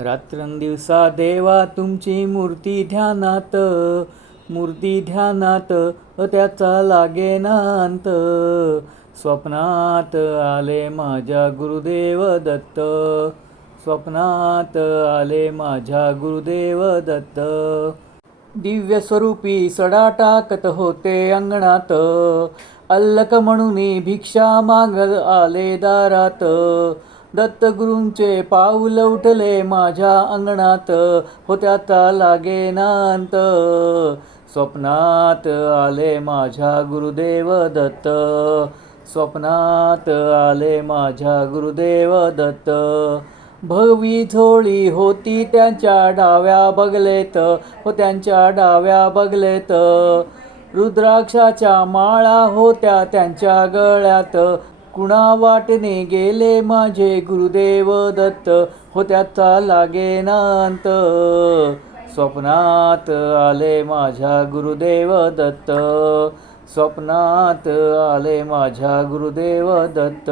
रात्रंदिवसा देवा तुमची मूर्ती ध्यानात त्याचा लागेना अंत. स्वप्नात आले माझ्या गुरुदेव दत्त, स्वप्नात आले माझ्या गुरुदेव दत्त. दिव्य स्वरूपी सडा टाकत होते अंगणात, अल्लक म्हणून भिक्षा मागत आले दारात. दत्तगुरूंचे पाऊल उठले माझ्या अंगणात, त्याचा लागेना अंत. स्वप्नात आले माझ्या गुरुदेव दत्त, स्वप्नात आले माझ्या गुरुदेव दत्त. भगवी झोळी होती त्यांच्या डाव्या बगलेत, त्यांच्या डाव्या बगलेत. रुद्राक्षाच्या माळा होत्या त्यांच्या गळ्यात, कुणा वाटने गेले माझे गुरुदेव दत्त, त्याचा लागेना अंत. स्वप्नात आले माझ्या गुरुदेव दत्त, स्वप्नात आले माझ्या गुरुदेव दत्त.